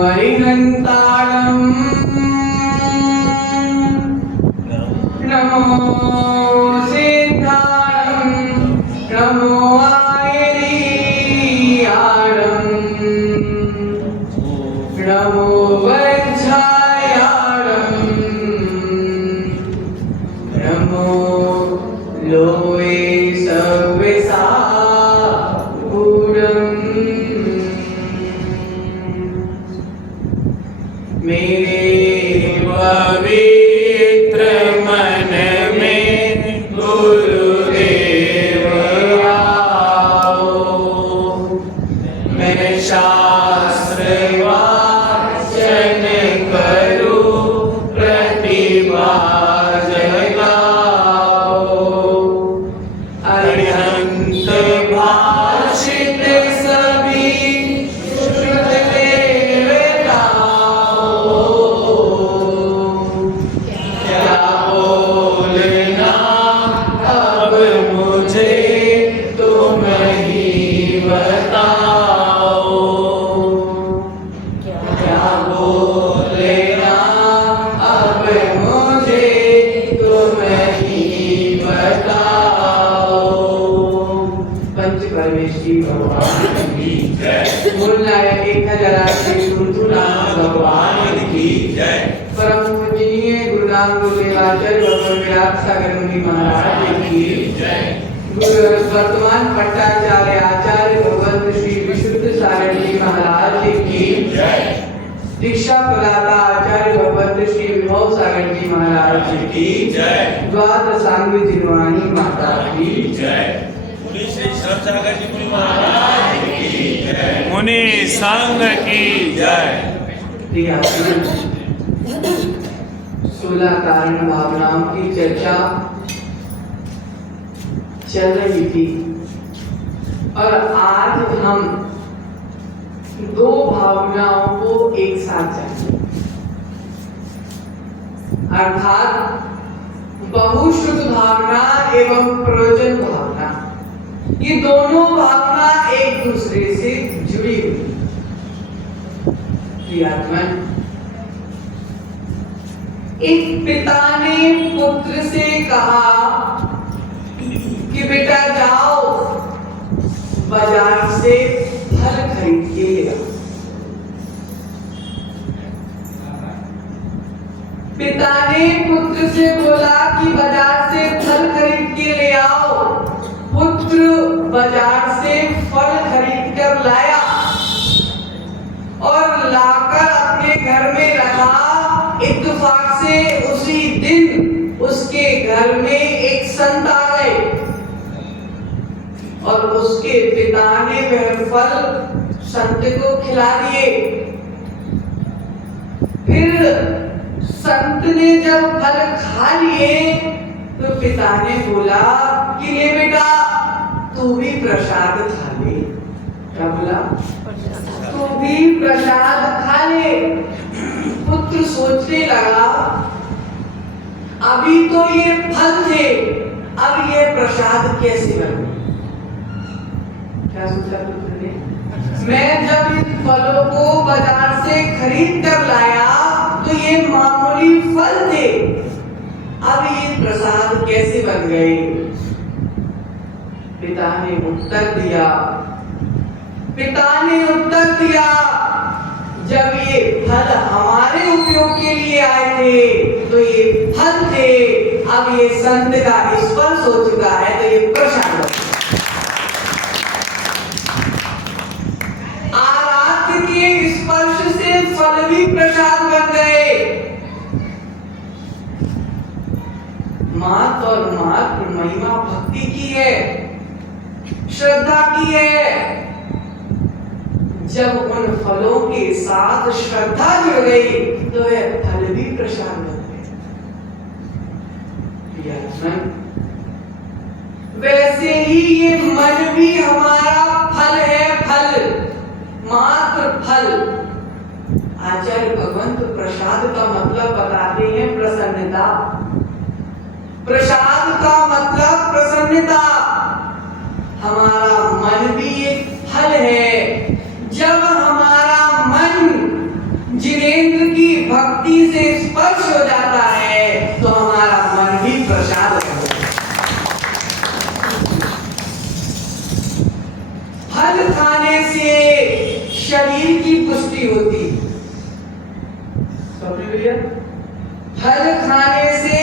हरिहन्ताणं नमो सिद्धाणं नमो आयर्याणं नमो वज्रायाणं नमो लोये सव्यसागुणम् मेरे पवित्र मन में गुरुदेव आओ। मैं शास्त्र वाचन करूं प्रतिभा जगाओ। अरिहंत भाषित सभी श्रुत देवताओ। क्या बोलना अब मुझे तुम ही बताओ। क्या बोलना अब मुझे तुम ही बताओ। पंच परमेश्वरी भगवान की जय। मूलनायक एक भगवान की जय। परम पूजनीय गुरुनाम गुरुदेवाचार्य भगवान विराट सागर मुनि महाराज की जय। वर्तमान भट्टाचार्य आचार्य भगवंत श्री विशुद्ध सारण जी महाराज की जय। दीक्षा प्रदाता आचार्य भगवंत श्री विभव सागर जी महाराज की जय। द्वादशांग जिनवानी माता की जय। मुनि श्री सागर जी मुनि महाराज की जय। मुनि संघ की जय। 16 कारण भावनाओं की चर्चा चल रही थी और आज हम दो भावनाओं को एक साथ जानेंगे, अर्थात बहुश्रुत भावना एवं प्रयोजन भावना। ये दोनों भावना एक दूसरे से जुड़ी हुई। प्रियात्मन, एक पिता ने पुत्र से कहा कि बेटा जाओ बाजार से फल खरीद के ले आओ। पिता ने पुत्र से बोला कि बाजार से फल खरीद के ले आओ। पुत्र बाजार से फल खरीद कर लाया और लाकर अपने घर में रखा। इत्तेफाक से उसी दिन उसके घर में एक संत आ गए और उसके पिता ने वह फल संत को खिला दिए। फिर संत ने जब फल खा लिए तो पिता ने बोला कि ले बेटा तू भी प्रसाद खा ले। क्या बोला? तू भी प्रसाद खा ले। पुत्र सोचने लगा अभी तो ये फल थे, अब ये प्रसाद कैसे बने? क्या सोचा पुत्र ने? मैं जब इन फलों को बाजार से खरीद कर लाया तो ये मामूली फल थे, अब ये प्रसाद कैसे बन गए? पिता ने उत्तर दिया जब ये फल हमारे उपयोग के लिए आए थे तो ये फल थे, अब ये संत का स्पर्श हो चुका है तो ये प्रसाद। आराध्य के स्पर्श से फल भी प्रसाद बन गए। मात और मात्र महिमा भक्ति की है, श्रद्धा की है। जब उन फलों के साथ श्रद्धा जुड़ गई तो वह फल भी प्रसाद बन गए। वैसे ही ये मन भी हमारा फल है, फल, मात्र फल। आचार्य भगवंत प्रसाद का मतलब बताते हैं प्रसन्नता। प्रसाद का मतलब प्रसन्नता। हमारा मन भी एक फल है। जब हमारा शरीर की पुष्टि होती है। समझ भैया, फल खाने से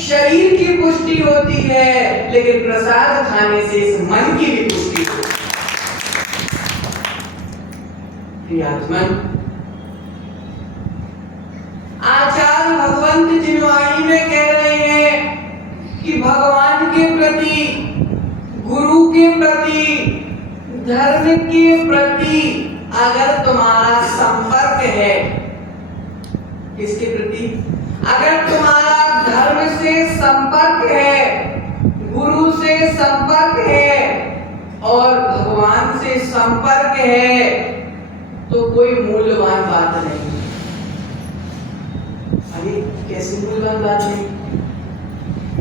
शरीर की पुष्टि होती है, लेकिन प्रसाद खाने से इस मन की भी पुष्टि होती है। प्रियात्मन, आचार्य भगवंत जिनवाणी में कह रहे हैं कि भगवान के प्रति, गुरु के प्रति, धर्म के प्रति अगर तुम्हारा संपर्क है, किसके प्रति? अगर तुम्हारा धर्म से संपर्क है, गुरु से संपर्क है और भगवान से संपर्क है, तो कोई मूल्यवान बात नहीं। अरे कैसी मूल्यवान बात नहीं?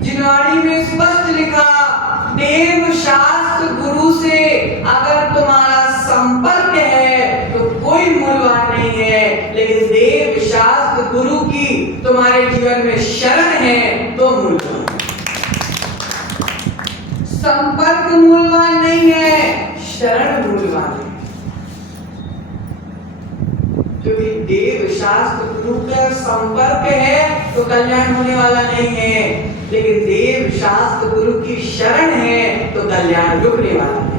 जिनवाणी में स्पष्ट लिखा, देव शास्त्र गुरु से अगर तुम्हारा संपर्क है तो कोई मूल्यवान नहीं है, लेकिन देव शास्त्र गुरु की तुम्हारे जीवन में शरण है तो मूल्यवान। संपर्क मूल्यवान नहीं है, शरण मूल्यवान है। क्योंकि देव शास्त्र गुरु का संपर्क है तो कल्याण होने वाला नहीं है, लेकिन देव शास्त्र गुरु की शरण है तो कल्याण रुकने वाला है।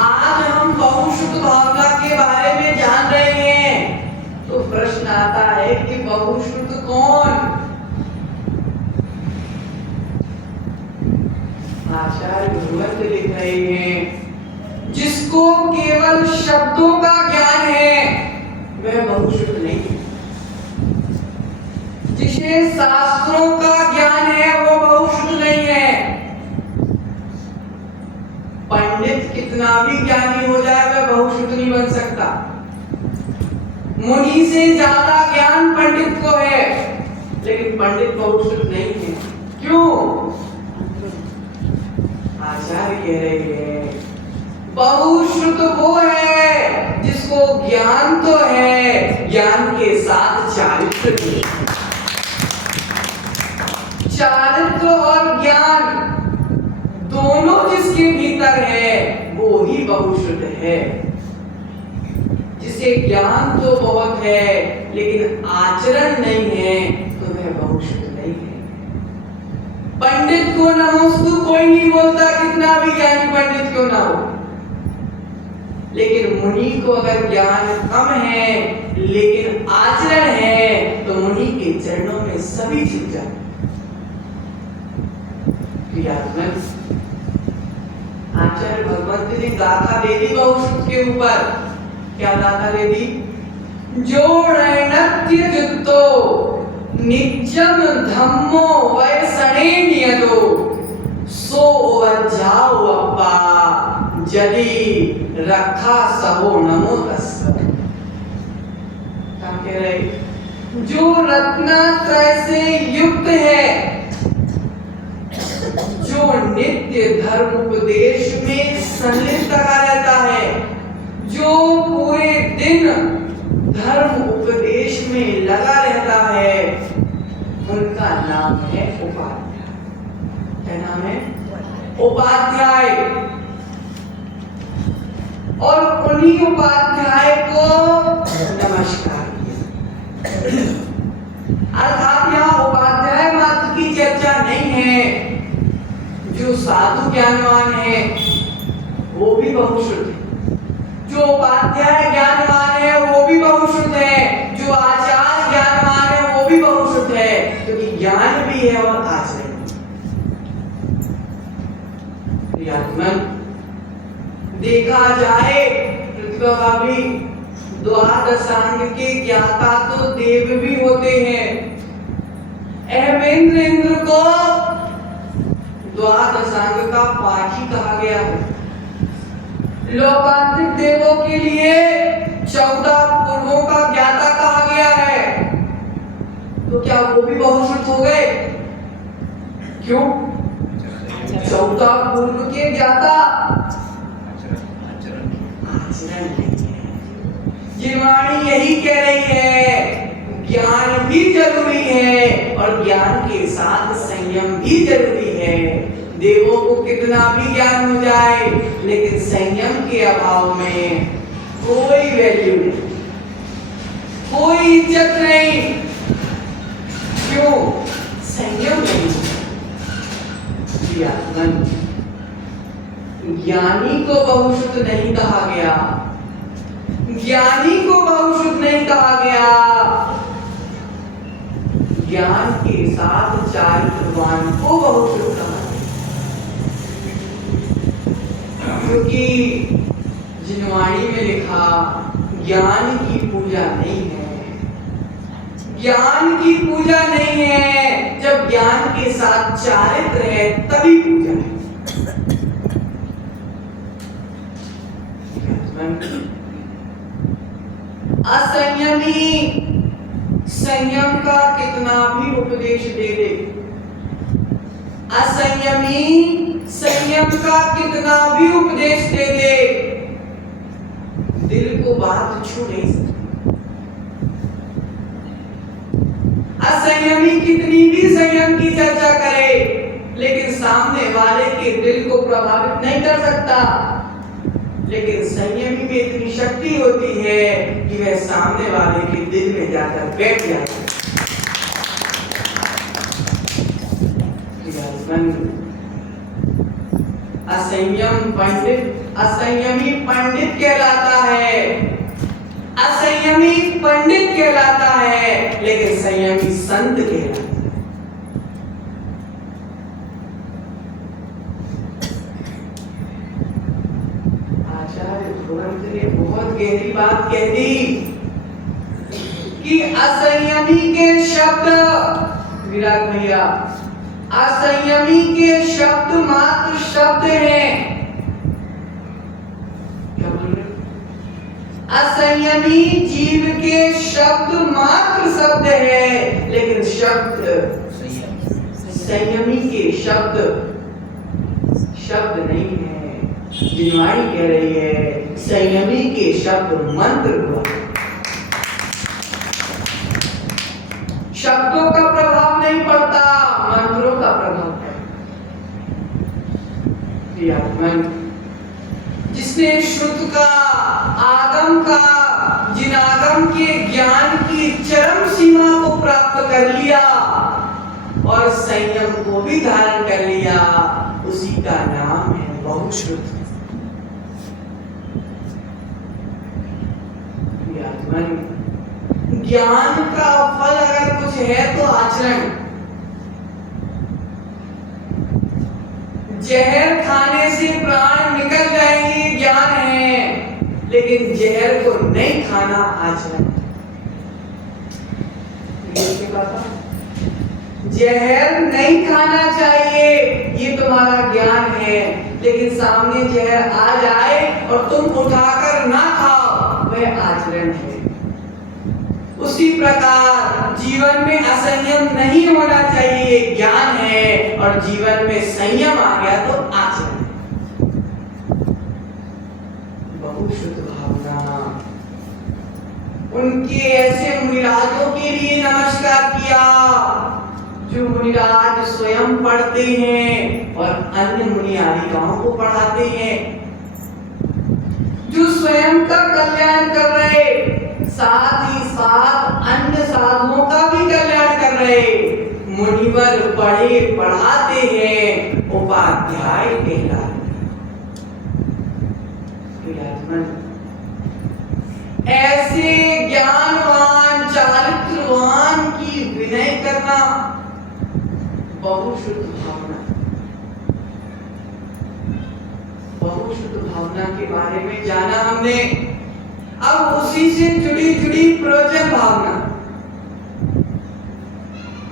आज हम बहुश्रुत भावना के बारे में जान रहे हैं, तो प्रश्न आता है कि बहुश्रुत कौन? आचार्य भगवंत लिख रहे हैं, जिसको केवल शब्दों का ज्ञान है वह बहुश्रुत नहीं है। जिसे शास्त्रों का ज्ञान है वो बहुश्रुत नहीं है। पंडित कितना भी ज्ञानी हो जाए वह बहुश्रुत नहीं बन सकता। मुनि से ज्यादा ज्ञान पंडित को है, लेकिन पंडित बहुश्रुत नहीं है। क्यों? आचार्य कह रहे हैं, बहुश्रुत वो है जिसको ज्ञान तो है, ज्ञान के साथ चारित्र भी है। चारित्र और ज्ञान दोनों जिसके भीतर है वो ही बहुश्रुत है। जिसे ज्ञान तो बहुत है लेकिन आचरण नहीं है तो वह बहुश्रुत नहीं है। पंडित को नमोस्तु कोई नहीं बोलता, कितना भी ज्ञानी पंडित क्यों ना हो, लेकिन मुनि को अगर ज्ञान कम है लेकिन आचरण है तो मुनि के चरणों में सभी झुक जाते। आचार्य भगवंत ने गाथा दे दी बहुश्रुत के ऊपर। क्या गाथा दे दी? जोड़नत्य जुत्तो नित्यम धम्मो वैसणे नियतो सो वज्जाओ अप्पा जदि रखा सहो नमो तस्स। क्या कह रहे? जो रत्नत्रय से युक्त है, जो नित्य धर्म उपदेश में संलिप्त लगा रहता है, जो पूरे दिन धर्म उपदेश में लगा रहता है, उनका नाम है उपाध्याय। क्या नाम है? उपाध्याय। और उन्हीं उपाध्याय को नमस्कार किया। अर्थात यहाँ उपाध्याय मात्र की चर्चा नहीं है। जो साधु ज्ञानवान है वो भी बहुश्रुत है, जो उपाध्याय ज्ञानवान है वो भी बहुश्रुत है, जो आचार्य ज्ञानवान है वो भी बहुश्रुत है, क्योंकि ज्ञान भी है और आचरण भी। देखा जाए प्रतिभा भाभी, द्वादशांग के ज्ञाता तो देव भी होते हैं। अहमेंद्र इंद्र को द्वादशांग का पाठी कहा गया है। लोकांतिक देवों के लिए 14 पूर्वों का ज्ञाता कहा गया है। तो क्या वो भी बहुश्रुत हो गए? क्यों? 14 पूर्व के ज्ञाता आचरण नहीं है। जिनवाणी यही कह रही है, ज्ञान भी जरूरी है और ज्ञान के साथ संयम भी जरूरी है। देवों को कितना भी ज्ञान हो जाए, लेकिन संयम के अभाव में कोई वैल्यू नहीं, कोई इज्जत नहीं। क्यों? संयम नहीं। ज्ञानी को बहुश्रुत नहीं कहा गया, ज्ञानी को बहुश्रुत नहीं कहा गया। ज्ञान के साथ चारित्रवान को बहुश्रुत कहा गया, क्योंकि जिनवाणी में लिखा ज्ञान की पूजा नहीं है, ज्ञान की पूजा नहीं है। जब ज्ञान के साथ चारित्र है तभी पूजा है। असंयमी संयम का कितना भी उपदेश दे दे, असंयमी संयम का कितना भी उपदेश दे दे, दिल को बात छू नहीं सकती। असंयमी कितनी भी संयम की चर्चा करे, लेकिन सामने वाले के दिल को प्रभावित नहीं कर सकता। लेकिन संयमी में इतनी शक्ति होती है कि वह सामने वाले के दिल में जाकर बैठ जाता है। असंयम पंडित, असंयमी पंडित कहलाता है, असंयमी पंडित कहलाता है, लेकिन संयमी संत कहलाता है। आचार्य ध्रुवंत ने बहुत गहरी बात कह दी कि असंयमी के शब्द, विराट भैया, असंयमी के शब्द मात्र शब्द हैं। असंयमी जीव के शब्द मात्र शब्द है, लेकिन शब्द संयमी के शब्द शब्द नहीं है। जिनवाणी कह रही है संयमी के शब्द मंत्र हुआ। शब्दों का प्रभाव नहीं पड़ता, मंत्रों का प्रभाव पड़ता। जिसने शुद्ध का, आगम का, जिनागम के ज्ञान की चरम सीमा को प्राप्त कर लिया और संयम को भी धारण कर लिया, उसी का नाम है बहुश्रुत। ज्ञान का फल अगर कुछ है तो आचरण। जहर खाने से प्राण निकल जाएंगे, ज्ञान है, लेकिन जहर को नहीं खाना आचरण। जहर नहीं खाना चाहिए, ये तुम्हारा ज्ञान है, लेकिन सामने जहर आ जाए और तुम उठाकर ना खाओ, वह आचरण है। उसी प्रकार जीवन में असंयम नहीं होना चाहिए, ज्ञान है, और जीवन में संयम आ गया तो आचरण है। बहुश्रुत भावना। उनके ऐसे मुनिराजों के लिए नमस्कार किया जो मुनिराज स्वयं पढ़ते हैं और अन्य मुनियारिकाओं को पढ़ाते हैं, जो स्वयं का कल्याण कर रहे, साथ ही साथ अन्य साधुओं का भी कल्याण कर रहे। मुनिवर पढ़े पढ़ाते हैं, उपाध्याय कहलाते। ऐसे ज्ञानवान चारित्रवान की विनय करना बहुश्रुत भावना। बहुश्रुत भावना के बारे में जाना हमने। अब उसी से जुड़ी जुड़ी प्रवचन भावना,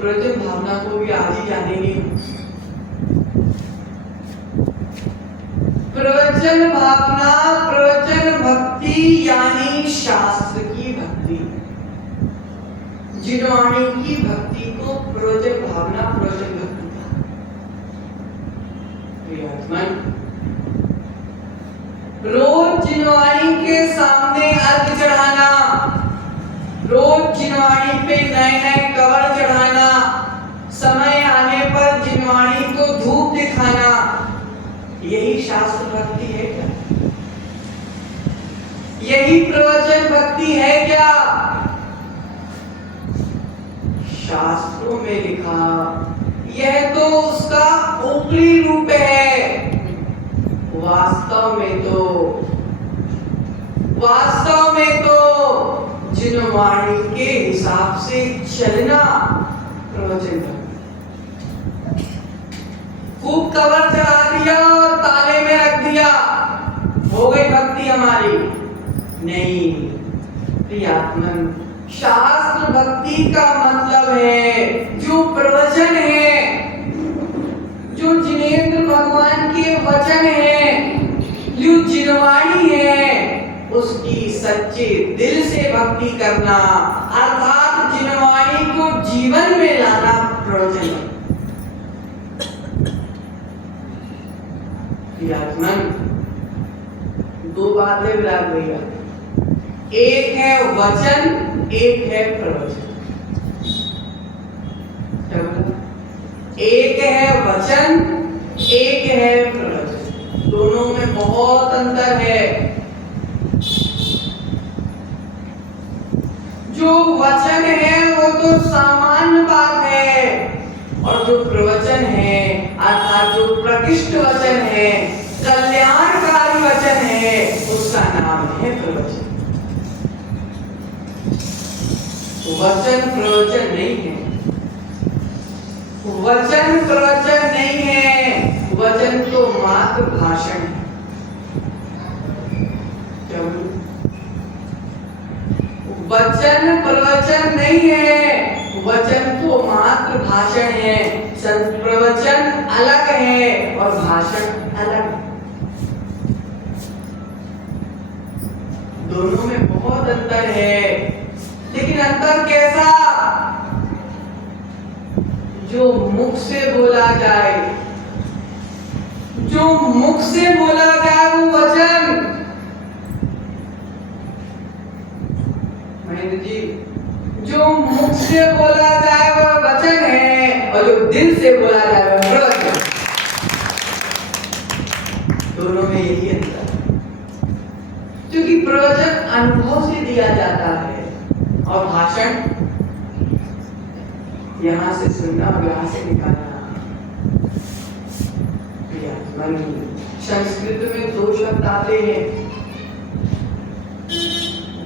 प्रवचन भावना को भी आज ही जानेंगे। प्रवचन भावना, प्रवचन भक्ति यानी शास्त्र की भक्ति, जिनवाणी की भक्ति को प्रवचन भावना, प्रवचन भक्ति कहा। रोज जिनवाणी के सामने अर्घ चढ़ाना, रोज जिनवाणी पे नए नए कवर चढ़ाना, समय आने पर जिनवाणी को धूप दिखाना, यही शास्त्र भक्ति है क्या? यही प्रवचन भक्ति है क्या? शास्त्रों में लिखा यह तो उसका ऊपरी रूप है, वास्तव में तो जिनवाणी के हिसाब से चलना प्रवचन भक्ति। खूब कवर चढ़ा दिया और ताले में रख दिया, हो गई भक्ति हमारी? नहीं प्रियात्मन, शास्त्र भक्ति का मतलब है जो प्रवचन है, जो जिनेंद्र भगवान के वचन है, जो जिनवाणी है, उसकी सच्चे दिल से भक्ति करना, अर्थात जिनवाणी को जीवन में लाना प्रवचन है। दो बातें विराट भैया, एक है वचन, एक है प्रवचन। एक है वचन, एक है प्रवचन, दोनों में बहुत अंतर है। जो वचन है वो तो सामान्य बात है, और जो प्रवचन है अर्थात जो प्रकृष्ट वचन है, कल्याणकारी वचन है, उसका नाम है प्रवचन। वचन प्रवचन नहीं है, वचन प्रवचन नहीं है, वचन तो मात्र भाषण है। वचन प्रवचन नहीं है, वचन तो मात्र भाषण है। प्रवचन अलग है और भाषण अलग है, दोनों में बहुत अंतर है। लेकिन अंतर कैसा? जो मुख से बोला जाए, जो मुख से बोला जाए वो वचन, महेंद्र जी, जो मुख से बोला जाए वह वचन है, और जो दिल से बोला जाए वह प्रवचन। दोनों में यही अंतर है, क्योंकि प्रवचन अनुभव से दिया जाता है और भाषण यहां से सुनना और यहां से निकालना। संस्कृत में दो शब्द आते हैं,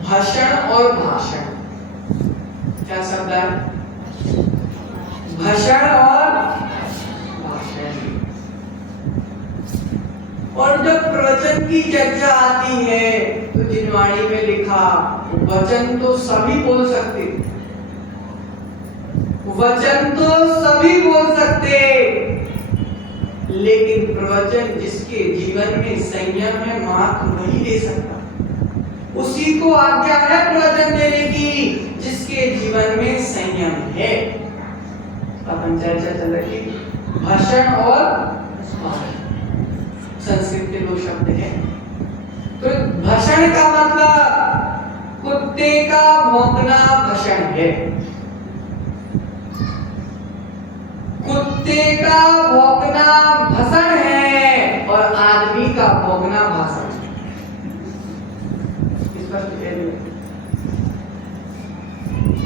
भाषण और भाषण। क्या शब्द है? भाषण और भाषण। और जब प्रवचन की चर्चा आती है तो जिनवाणी में लिखा वचन तो सभी बोल सकते, वचन तो सभी बोल सकते, लेकिन प्रवचन जिसके जीवन में संयम है मात्र वही दे सकता, उसी को आज्ञा है प्रवचन देने की जिसके जीवन में संयम है। अपन चर्चा चल रही भाषण और भाषण, संस्कृत के दो शब्द हैं। तो भाषण का मतलब कुत्ते का भौंकना भाषण है, कुत्ते का भौंकना भाषण है, और आदमी का भौंकना भाषण है।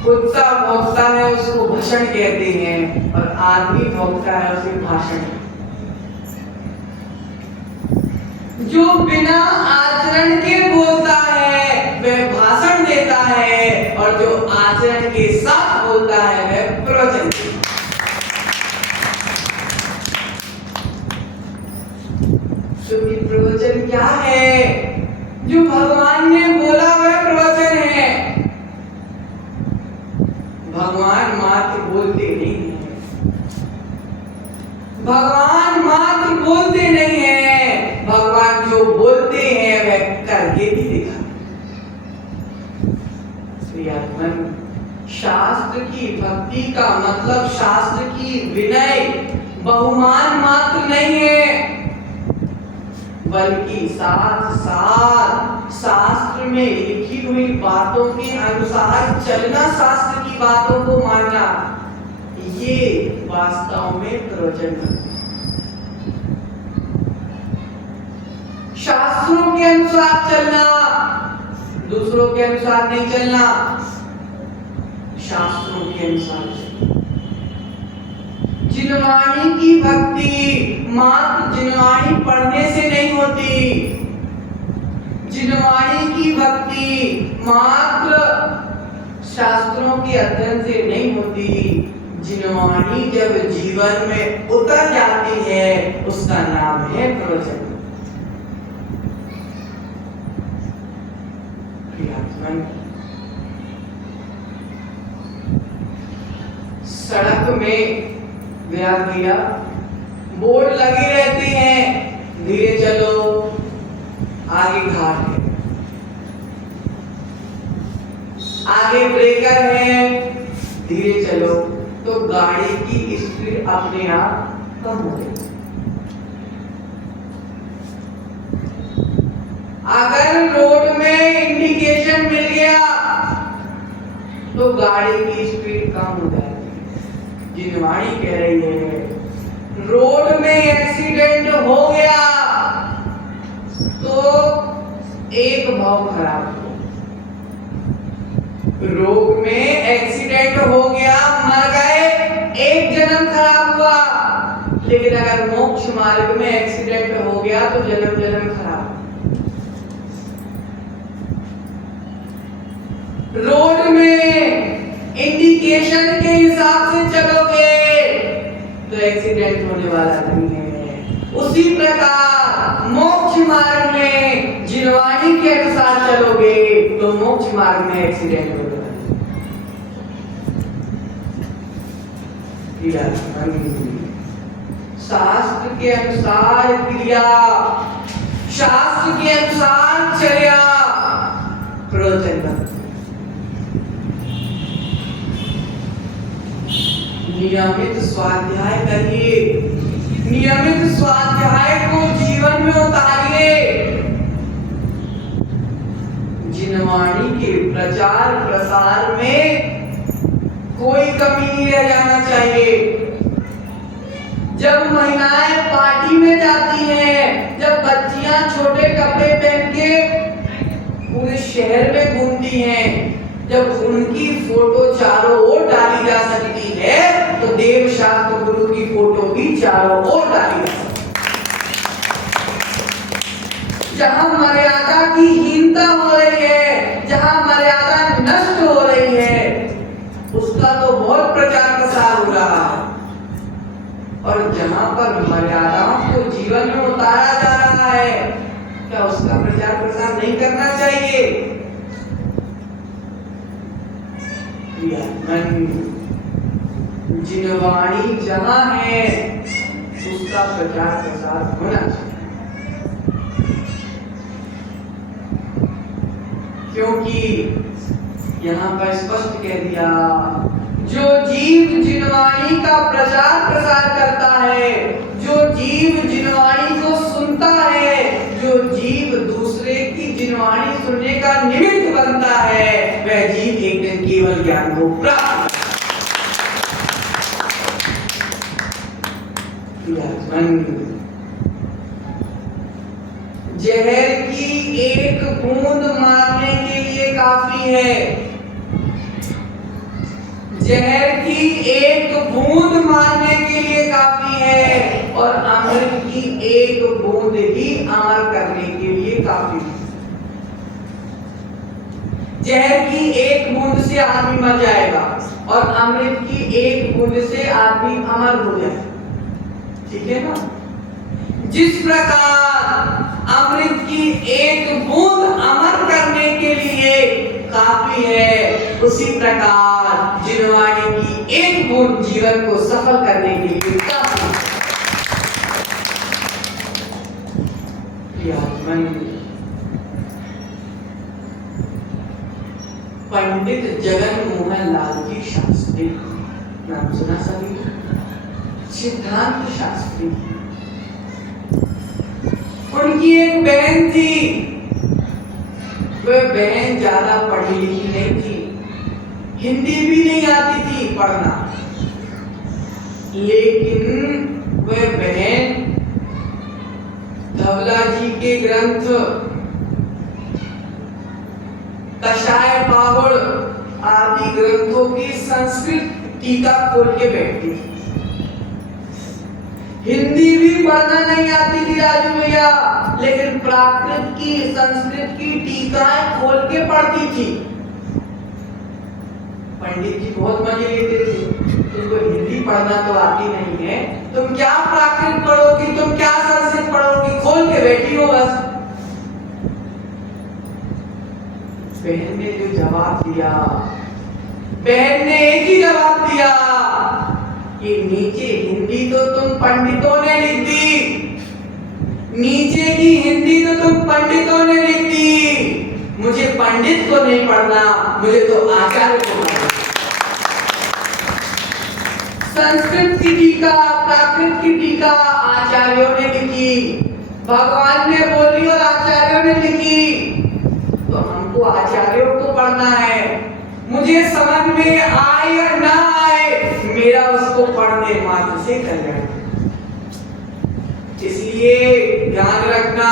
कुत्ता भौंकता है उसको भाषण कहते हैं, और आदमी भौंकता है उसे भाषण। जो बिना आचरण के बोलता है वह भाषण देता है, और जो आचरण के साथ बोलता है वह प्रवचन देता है। क्योंकि प्रवचन क्या है? जो भगवान ने बोला वह प्रवचन है। भगवान मात्र बोलते नहीं है, भगवान मात्र बोलते नहीं है, भगवान जो बोलते हैं वह करके भी दिखाते। शास्त्र की भक्ति का मतलब शास्त्र की विनय बहुमान मात्र नहीं है, बल्कि साथ साथ शास्त्र में लिखी हुई बातों के अनुसार चलना, शास्त्र की बातों को मानना, ये वास्तव में प्रवचन है। के अनुसार चलना, दूसरों के अनुसार नहीं चलना, शास्त्रों के अनुसार चलना। जिनवाणी की भक्ति मात्र जिनवाणी पढ़ने से नहीं होती। जिनवाणी की भक्ति मात्र शास्त्रों के अध्ययन से नहीं होती। जिनवाणी जब जीवन में उतर जाती है उसका नाम है प्रवचन। सड़क में व्याग दिया, बोर्ड लगे रहते हैं, धीरे चलो, आगे घाट है, आगे ब्रेकर है, धीरे चलो, तो गाड़ी की स्पीड अपने आप कम हो जाएगी। अगर रोड में इंडिकेशन मिल गया तो गाड़ी की स्पीड कम हो जाएगी। जिनवाणी कह रही है रोड में एक्सीडेंट हो गया तो एक भाव खराब हो, रोग में एक्सीडेंट हो गया, मर गए, एक जन्म खराब हुआ। लेकिन अगर मोक्ष मार्ग में एक्सीडेंट हो गया तो जन्म जन्म खराब। रोड में इंडिकेशन के हिसाब से चलोगे तो एक्सीडेंट होने वाला नहीं है। उसी प्रकार मोक्ष मार्ग में जिनवाणी के अनुसार चलोगे तो मोक्ष मार्ग में एक्सीडेंट होने वाला है। शास्त्र के अनुसार क्रिया, शास्त्र के अनुसार चर्या प्रवचन। नियमित स्वाध्याय करिए, नियमित स्वाध्याय को जीवन में उतारिए। जिनवाणी के प्रचार प्रसार में कोई कमी नहीं रह जाना चाहिए। जब महिलाएं पार्टी में जाती हैं, जब बच्चियां छोटे कपड़े पहन के पूरे शहर में घूमती हैं, जब उनकी फोटो चारों ओर डाली जा सकती है तो देव शास्त्र गुरु की फोटो भी चारों ओर डाली जा सकती है। जहां मर्यादा की हीनता हो रही है, जहां मर्यादा नष्ट हो रही है, उसका तो बहुत प्रचार प्रसार हो रहा है। और जहां पर मर्यादाओं को जीवन में उतारा जा रहा है, क्या उसका प्रचार प्रसार नहीं करना चाहिए? जिनवाणी जहां है उसका प्रचार प्रसार होना चाहिए, क्योंकि यहां पर स्पष्ट कह दिया जो जीव जिनवाणी का प्रचार प्रसार करता है, जो जीव जिनवाणी को सुनता है, जो जीव दूसरे की जिनवाणी सुनने का निमित्त बनता है, वह जीव एक दिन केवल ज्ञान को प्राप्त जहर की एक बूंद मारने के लिए काफी है, जहर की एक बूंद मारने के लिए काफी है, और अमृत की एक बूंद ही अमर करने के लिए काफी है। जहर की एक बूंद से आदमी मर जाएगा और अमृत की एक बूंद से आदमी अमर हो जाएगा। ठीक है ना? जिस प्रकार अमृत की एक बूंद अमर करने के लिए काफी है, उसी प्रकार जिनवाणी की एक बूंद जीवन को सफल करने के लिए काफी है। पंडित जगन मोहन लाल जी शास्त्री, नाम सुना सभी? सिद्धांत शास्त्री। उनकी एक बहन थी, वह बहन ज्यादा पढ़ी लिखी नहीं थी, हिंदी भी नहीं आती थी पढ़ना, लेकिन वह बहन धवला जी के ग्रंथ कषाय पाहुड़ आदि ग्रंथों की संस्कृत टीका खोल के बैठती थी। हिंदी भी पढ़ना नहीं आती थी राजू भैया, लेकिन प्राकृत की संस्कृत की टीकाएं खोल के पढ़ती थी। पंडित जी बहुत मजे लेते थे, तुमको हिंदी पढ़ना तो आती नहीं है, तुम क्या प्राकृत पढ़ोगी, तुम क्या संस्कृत पढ़ोगी, खोल के बैठी हो बस। बहन ने जो जवाब दिया, बहन ने एक ही जवाब दिया कि नीचे हिंदी तो तुम पंडितों ने लिख दी, नीचे की हिंदी तो तुम पंडितों ने लिख दी, मुझे पंडित को नहीं पढ़ना, मुझे तो आचार्य को पढ़ना। संस्कृत की टीका, प्राकृत की टीका आचार्यों ने लिखी, भगवान ने बोली और आचार्यों ने लिखी, तो हमको आचार्यों को पढ़ना है। मुझे समझ में आए या ना आए, मेरा उसको पढ़ने मात्र से कल्याण। इसलिए ध्यान रखना,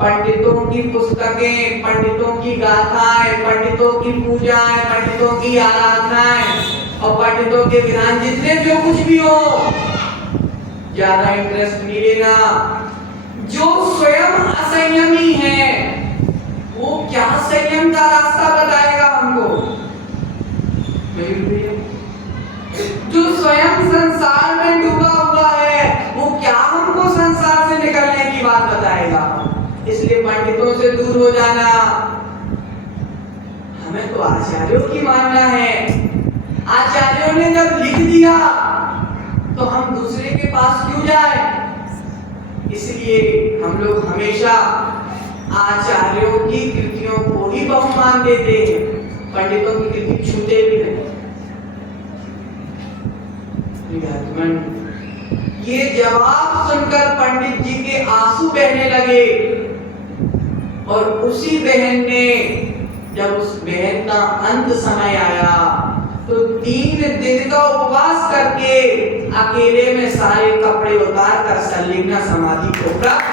पंडितों की पुस्तकें, पंडितों की गाथाएं, पंडितों की पूजाएं, पंडितों की आराधनाएं और पंडितों के विधान जितने जो कुछ भी हो, ज्यादा इंटरेस्ट नहीं लेना। जो स्वयं असंयमी है वो क्या संयम का रास्ता बताएगा हमको? जो स्वयं संसार में डूबा हुआ है वो क्या हमको संसार से निकलने की बात बताएगा? इसलिए पंडितों से दूर हो जाना। हमें तो आचार्यों की मानना है। आचार्यों ने जब लिख दिया तो हम दूसरे के पास क्यों जाए? इसलिए हम लोग हमेशा आचार्यों की कृतियों को ही बहुमान देते हैं, पंडितों की कृति छूते भी नहीं। ये जवाब सुनकर पंडित जी के आंसू बहने लगे और उसी बहन ने, जब उस बहन का अंत समय आया तो 3 दिन का उपवास करके अकेले में सारे कपड़े उतार कर संलिग्न समाधि को प्राप्त,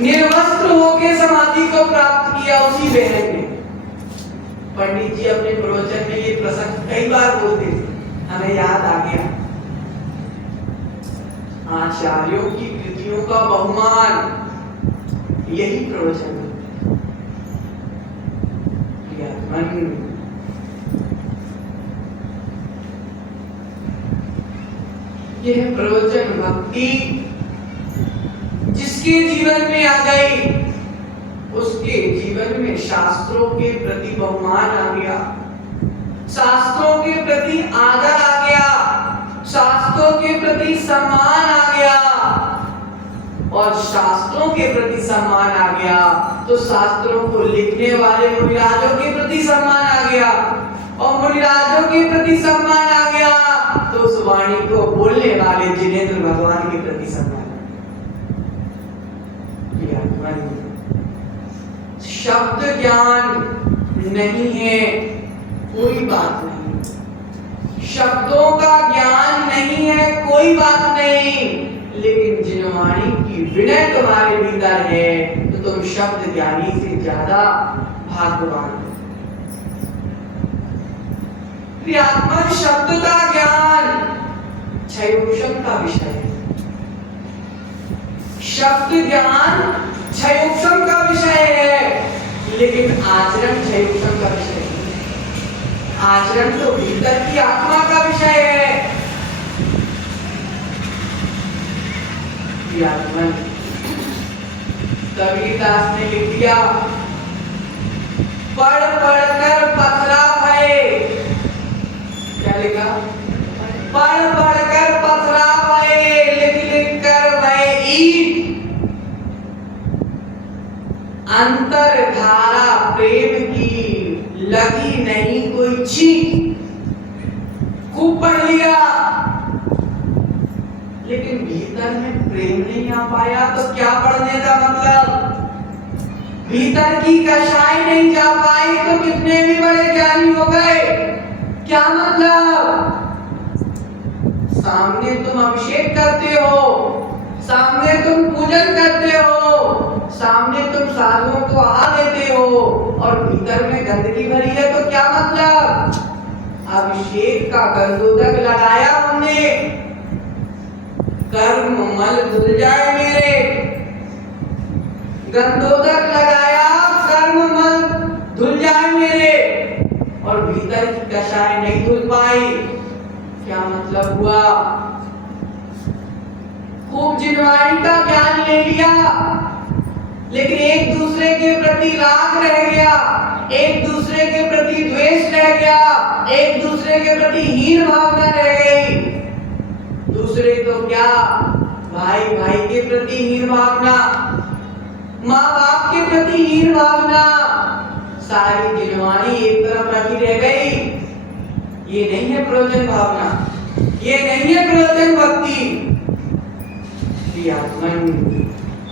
निर्वस्त्र होकर समाधि को प्राप्त किया उसी बहन ने। पंडित जी अपने प्रवचन में ये प्रसंग कई बार बोलते थे, हमें याद आ गया। आचार्यों की कृतियों का बहुमान, यही प्रवचन है। यह प्रवचन भक्ति जिसके जीवन में आ गई, उसके जीवन में शास्त्रों के प्रति बहुमान आ गया, शास्त्रों के प्रति आदर आ गया, शास्त्रों के प्रति सम्मान आ गया। और शास्त्रों के प्रति सम्मान आ गया तो शास्त्रों को लिखने वाले मुनिराजों के प्रति सम्मान आ गया, और मुनिराजों के प्रति सम्मान आ गया तो उस वाणी को बोलने वाले जिनेंद्र भगवान के प्रति सम्मान। शब्द ज्ञान नहीं है कोई बात नहीं, शब्दों का ज्ञान नहीं है कोई बात नहीं, लेकिन जिन वाणी की विनय तुम्हारे भीतर है तो तुम शब्द ज्ञानी से ज्यादा भाग्यवान हो। क्रियात्मक शब्द का ज्ञान क्षयोक्षम का विषय है, शब्द ज्ञान क्षयोक्षम का विषय है, लेकिन आचरण क्षयोक्षम का विषय है। आचरण तो भीतर की आत्मा का विषय है। कबीरदास ने लिख दिया, पढ़ पढ़ कर पथरा भये। क्या लिखा? पढ़ पढ़ कर पथरा भये, लिख लिख कर भये ईट। अंतर धारा प्रेम की लगी नहीं कोई छींक। खूब पढ़ लिया लेकिन भीतर में प्रेम नहीं आ पाया तो क्या पढ़ने का मतलब? भीतर की कषाय नहीं जा पाई तो कितने भी बड़े ज्ञानी हो गए, क्या मतलब? सामने तुम अभिषेक करते हो, सामने तुम पूजन करते हो, सामने तुम साधुओं को आहार देते भीतर में गंदगी भरी है तो क्या मतलब? अभिषेक का गंधोदक लगाया हमने, कर्म मल धुल जाए मेरे। गंधोदक लगाया, कर्म मल धुल जाए मेरे, और भीतर की दशाएं नहीं धुल पाई। क्या मतलब हुआ? खूब जिनवाणी का ज्ञान ले लिया, लेकिन एक दूसरे के प्रति राग रह गया, एक दूसरे के प्रति द्वेष रह गया, एक दूसरे के प्रति हीन भावना रह गई। दूसरे तो क्या, भाई भाई के प्रति हीन भावना, माँ बाप के प्रति हीन भावना, सारी जिनवाणी एक तरफ रखी रह गई। ये नहीं है प्रयोजन भावना, ये नहीं है प्रयोजन भक्ति।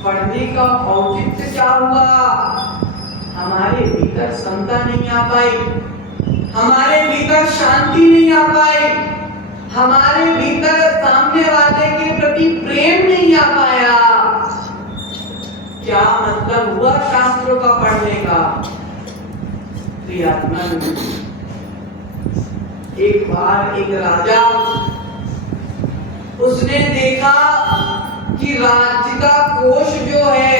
पढ़ने का औचित्य क्या हुआ? हमारे भीतर समता नहीं आ पाई, हमारे भीतर शांति नहीं आ पाई, हमारे भीतर सामने वाले के प्रति प्रेम नहीं आ पाया। क्या मतलब हुआ शास्त्रों का पढ़ने का? प्रियात्मन, एक बार एक राजा, उसने देखा कि राज्य का कोष जो है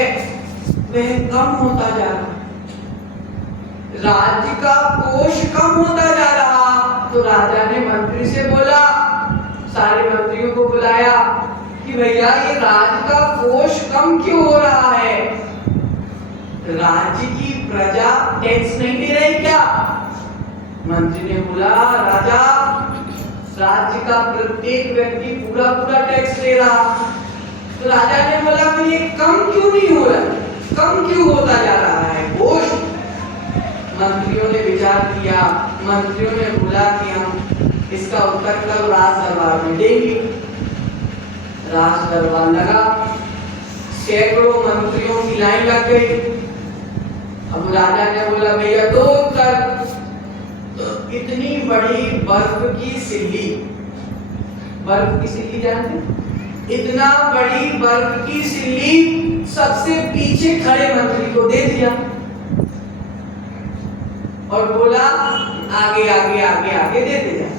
वह कम होता जा रहा, राज्य का कोष कम होता जा रहा। तो राजा ने मंत्री से बोला, सारे मंत्रियों को बुलाया कि भैया ये राज्य का कोष कम क्यों हो रहा है? राज्य की प्रजा टैक्स नहीं दे रही क्या? मंत्री ने बोला, राजा राज्य का प्रत्येक व्यक्ति पूरा पूरा टैक्स दे रहा। तो राजा ने बोला, फिर ये कम क्यों नहीं हो रहा, कम क्यों होता जा रहा है कोष? मंत्रियों ने विचार किया, मंत्रियों ने बोला कि हम इसका उत्तर कल राज दरबार में देंगे। राज दरबार लगा, सैकड़ों मंत्रियों की लाइन लग गई। अब राजा ने बोला, भैया दो उत्तर। तो इतनी बड़ी बर्फ की सिल्ली, बर्फ की सिल्ली जानते? इतना बड़ी बर्फ की सिल्ली सबसे पीछे खड़े मंत्री को दे दिया और बोला, आगे आगे आगे आगे देते जा।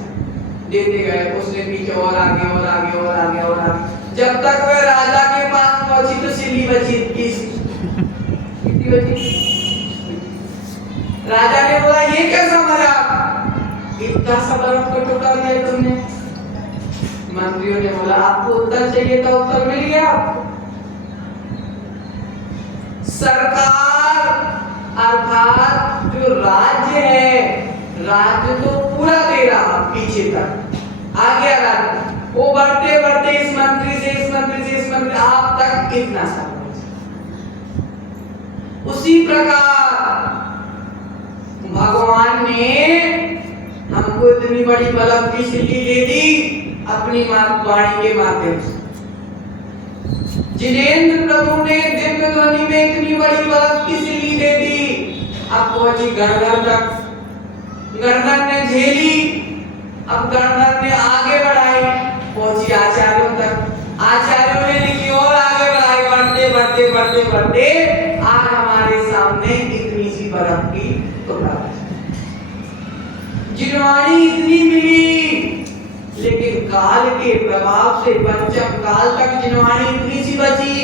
देते गए, उसने पीछे और आगे और आगे और आगे और आगे, जब तक वह राजा के पास पहुंची तो सिल्ली बची कितनी बची? राजा ने बोला, ये कैसा मजाक, इतना सा बर्फ को टुकड़ा दिया तुमने? मंत्रियों ने बोला, आपको उत्तर चाहिए था, उत्तर मिल गया। सरकार अर्थात जो राज्य है, राज्य तो पूरा दे रहा पीछे तक, आगे राज्य वो बढ़ते बढ़ते इस मंत्री से इस मंत्री से इस मंत्री आप तक इतना सा। उसी प्रकार भगवान ने हमको इतनी बड़ी बर्फ की सिल्ली दे दी अपनी वाणी के माध्यम से। जिनेंद्र प्रभु ने दिव्य ध्वनि में इतनी बड़ी बर्फ की सिल्ली दे दी, अब पहुंची गणधर तक, गणधर ने झेली, अब गणधर ने आगे बढ़ाई, पहुंची आचार्यों तक, आचार्यों ने लिखी और आगे बढ़ाई, बढ़ते बढ़ते बढ़ते बढ़ते आज हमारे सामने इतनी सी बर्फ की टुकड़ा। जिनवाणी इतनी मिली, लेकिन काल के प्रभाव से पंचम काल तक जिनवाणी इतनी सी बची।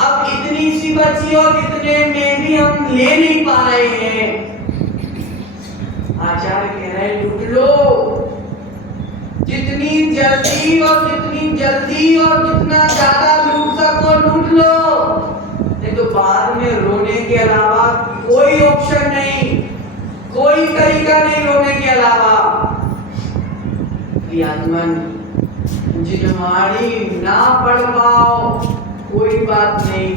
अब इतनी सी बची और इतने में भी हम ले नहीं पा रहे हैं। आचार्य कह रहे हैं, लूट लो, जितनी जल्दी और जितना ज्यादा लूट सको लूट लो, नहीं तो बाद में रोने के अलावा कोई ऑप्शन नहीं, कोई तरीका नहीं रोने के अलावा। प्रियात्मन, जिनवाणी ना पढ़ पाओ कोई बात नहीं,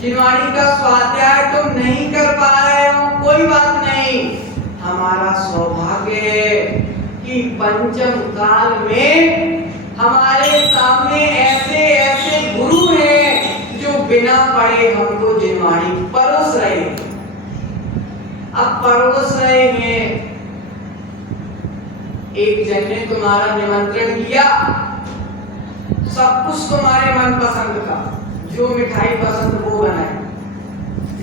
जिनवाणी का स्वाध्याय तुम नहीं कर पा रहे हो कोई बात नहीं। हमारा सौभाग्य है कि पंचम काल में हमारे सामने ऐसे ऐसे गुरु हैं जो बिना पढ़े हमको जिनवाणी परोस रहे हैं। अब परोस रहे हैं, एक जन ने तुम्हारा निमंत्रण किया, सब कुछ तुम्हारे मन पसंद का, जो मिठाई पसंद वो बनाई,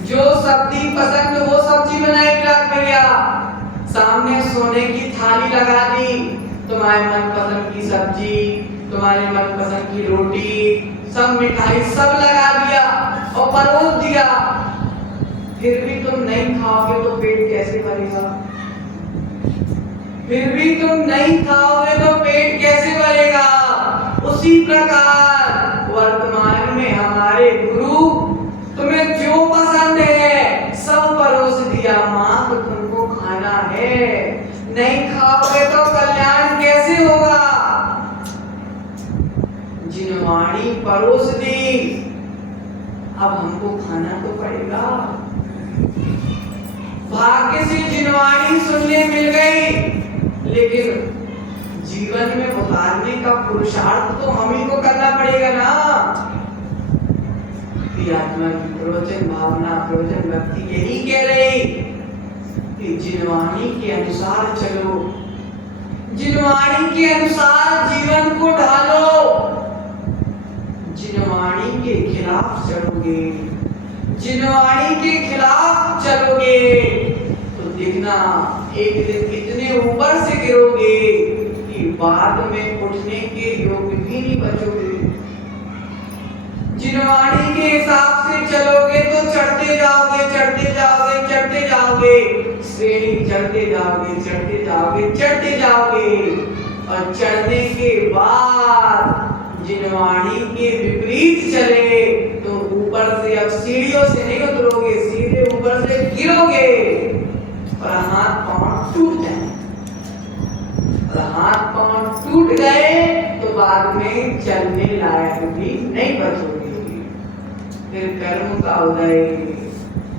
जो सब्जी पसंद वो सब्जी बनाई, सामने सोने की थाली लगा दी, तुम्हारे मनपसंद की सब्जी, तुम्हारे मनपसंद की रोटी, सब मिठाई सब लगा दिया और परोस दिया, फिर भी तुम नहीं खाओगे तो पेट कैसे भरेगा? फिर भी तुम नहीं खाओगे तो पेट कैसे भरेगा? उसी प्रकार वर्तमान में हमारे गुरु तुम्हें जो पसंद है सब परोस दिया, मां तो तुमको खाना है, नहीं खाओगे तो कल्याण कैसे होगा? जिनवाणी परोस दी, अब हमको खाना तो पड़ेगा। भाग्य से जिनवाणी सुनने मिल गई, लेकिन जीवन में उतारने का पुरुषार्थ तो हम ही को करना पड़ेगा ना। आत्मा की प्रवचन भावना प्रवचन भक्ति यही कह रही कि जिनवाणी के अनुसार चलो, जिनवाणी के अनुसार जीवन को ढालो। जिनवाणी के खिलाफ चलोगे, जिनवाणी के खिलाफ चलोगे तो देखना एक दिन इतने ऊपर से गिरोगे कि बाद में उठने के योग्य भी नहीं बचोगे। जिनवाणी के हिसाब से चलोगे तो चढ़ते जाओगे, चढ़ते जाओगे, चढ़ते जाओगे, श्रेणी चढ़ते जाओगे, चढ़ते जाओगे, चढ़ते जाओगे, और चढ़ने के बाद जिनवाणी के विपरीत चले तो ऊपर से अब सीढ़ियों से नहीं उतरोगे, सीधे ऊपर से गिरोगे और हाथ पांव टूट जाएंगे। और हाथ पांव टूट गए तो बाद में चलने लायक भी नहीं बचोगे। फिर कर्म का उदय,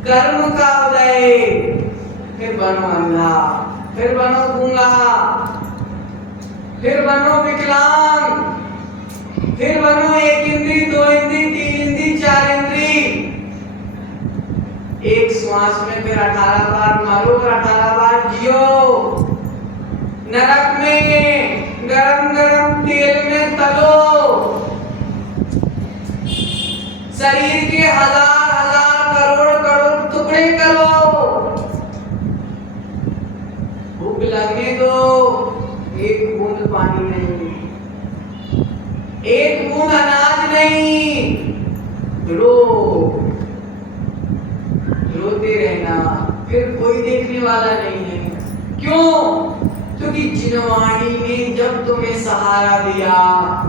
कर्म का उदय, फिर बनो अंधा, फिर बनो गूंगा, फिर बनो विकलांग, फिर बनो एक इंद्री, दो इंद्री, तीन इंद्री, चार इंद्री। एक श्वास में फिर 18 बार मारो और 18 बार जियो। नरक में गरम गरम तेल में तलो, शरीर के हजार हजार करोड़ करोड़ टुकड़े करो, भूख लगने दो, एक बूंद पानी नहीं, एक बूंद अनाज नहीं, रो, रोते रहना, फिर कोई देखने वाला नहीं है। क्यों? क्योंकि जिनवाणी ने जब तुम्हें सहारा दिया,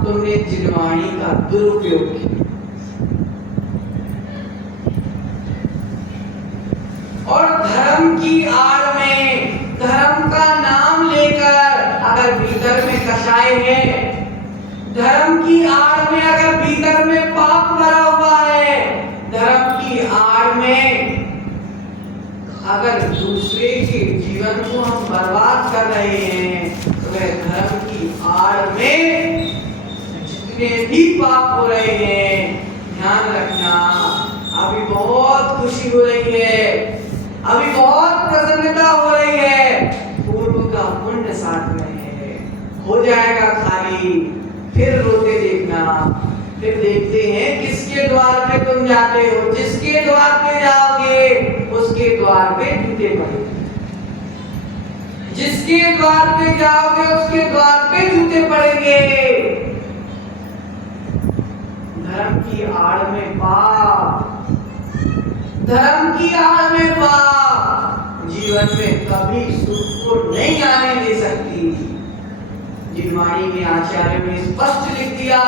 तुमने जिनवाणी का दुरुपयोग किया। और धर्म की आड़ में, धर्म का नाम लेकर अगर भीतर में कषाय है, धर्म की आड़ में अगर भीतर में पाप भरा हुआ है, धर्म की आड़ में अगर दूसरे के जीवन को हम बर्बाद कर रहे हैं, तो वह धर्म की आड़ में जितने भी पाप हो रहे हैं, ध्यान रखना, अभी बहुत खुशी हो रही है, अभी बहुत प्रसन्नता हो रही है, पूर्व का पुण्य साथ में है, हो जाएगा खाली, फिर रोते देखना। फिर देखते हैं किसके द्वार पे तुम जाते हो, जिसके द्वार पे जाओगे उसके द्वार पे जूते पड़ेंगे, जिसके द्वार पे जाओगे उसके द्वार पे जूते पड़ेंगे। धर्म की आड़ में पाप, धर्म की आड़ में पाप जीवन में कभी सुख को नहीं आने दे सकती। जिनवाणी में आचार्य ने स्पष्ट लिख दिया,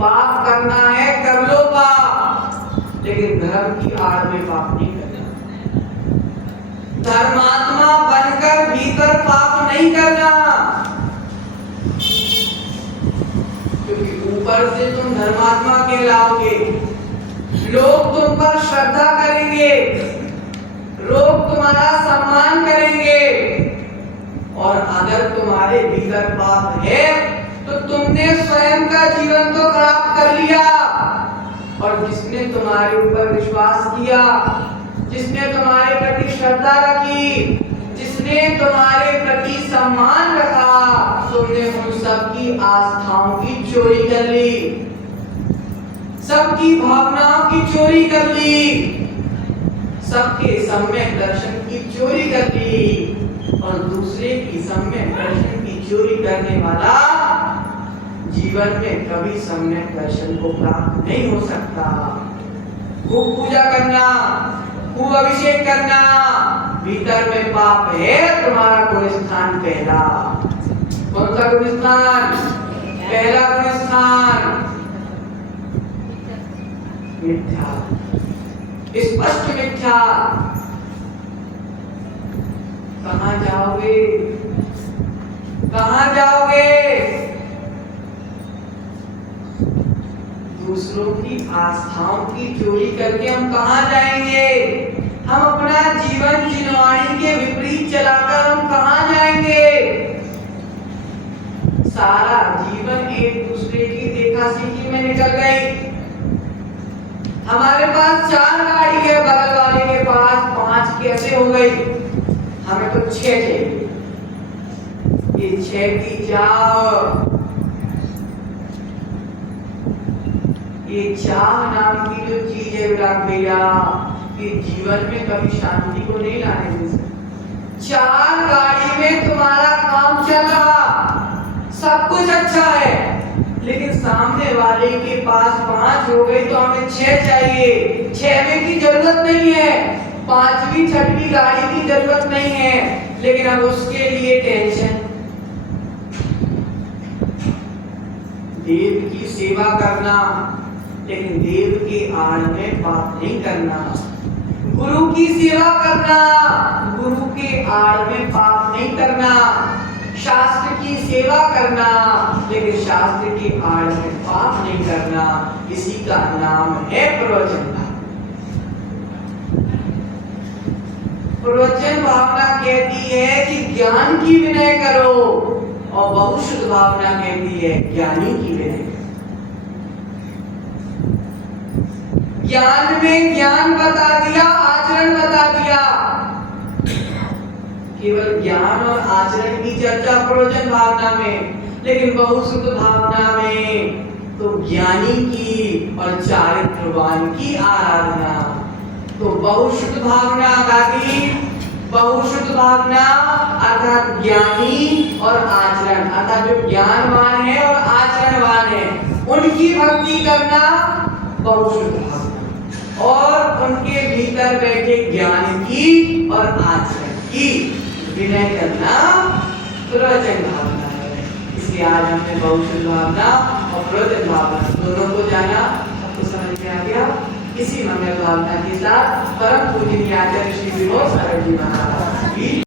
पाप करना है कर लो पाप, लेकिन धर्म की आड़ में पाप नहीं करना। धर्मात्मा बनकर भीतर पाप नहीं करना, क्योंकि ऊपर से तुम धर्मात्मा कहलाओगे, लोग तुम पर श्रद्धा करेंगे, लोग तुम्हारा सम्मान करेंगे, और अगर तुम्हारे भीतर पाप है तो तुमने स्वयं का जीवन तो खराब कर लिया, और जिसने तुम्हारे ऊपर विश्वास किया, जिसने तुम्हारे प्रति श्रद्धा रखी, जिसने तुम्हारे प्रति सम्मान रखा, तुमने उन सबकी आस्थाओं की चोरी कर ली, सबकी भावनाओं की चोरी कर ली, सबके सम्यक दर्शन की चोरी कर ली और दूसरे की सम्यक दर्शन की चोरी करने वाला जीवन में कभी सम्यक दर्शन को प्राप्त नहीं हो सकता। खूब पूजा करना, खूब अभिषेक करना, भीतर में पाप है, तुम्हारा गुण स्थान पहला। कौन सा गुण स्थान? पहला गुण स्थान मिथ्या, स्पष्ट मिथ्या। कहां जाओगे? कहां जाओगे? दूसरों की आस्थाओं की चोरी करके हम कहां जाएंगे? हम अपना जीवन जिनवाणी के विपरीत चलाकर हम कहां जाएंगे? सारा जीवन एक दूसरे की देखा सीखी में निकल गई। हमारे पास 4 गाड़ी है, बगल वाले के पास 5 कैसे हो गई? हमें तो 6 चाहिए। ये 6 की जाओ। ये चाह नाम की जो चीज है विराट भैया, ये जीवन में कभी शांति को नहीं लाने दे सकती। 4 गाड़ी में तुम्हारा काम चल रहा, सब कुछ अच्छा है, लेकिन सामने वाले के पास 5 हो गई तो हमें 6 चाहिए। 6 में की जरूरत नहीं है, 5वीं 6वीं गाड़ी की जरूरत नहीं है, लेकिन अब उसके लिए टेंशन। देव की सेवा करना, लेकिन देव के आड़ में पाप नहीं करना। गुरु की सेवा करना, गुरु के आड़ में पाप नहीं करना। शास्त्र की सेवा करना, लेकिन शास्त्र के आड़ में पाप नहीं करना। इसी का नाम है प्रवचन। प्रवचन भावना कहती है कि ज्ञान की विनय करो, और बहुशुद्ध भावना कहती है ज्ञानी की विनय। ज्ञान में ज्ञान बता दिया, आचरण बता दिया। केवल ज्ञान और आचरण की चर्चा प्रवचन भावना में, लेकिन बहुशुद्ध भावना में तो ज्ञानी की और चारित्रवान की आराधना। तो बहुशुद्ध भावना दादी, बहुशुद्ध भावना अर्थात ज्ञानी और आचरण, अर्थात जो ज्ञानवान है और आचरणवान है उनकी भक्ति करना बहुशुद्ध भावना, और उनके भीतर बैठे ज्ञान की और आचरण की विनय करना प्रवचन भावना है। इसलिए आज हमने बहुशुद्ध भावना और प्रवचन भावना दोनों को जाना, सबको समझ में आ गया। इसी मंगल भावना के साथ परम पूजनीय आचार्य श्री विनोद सरस्वती जी महाराज की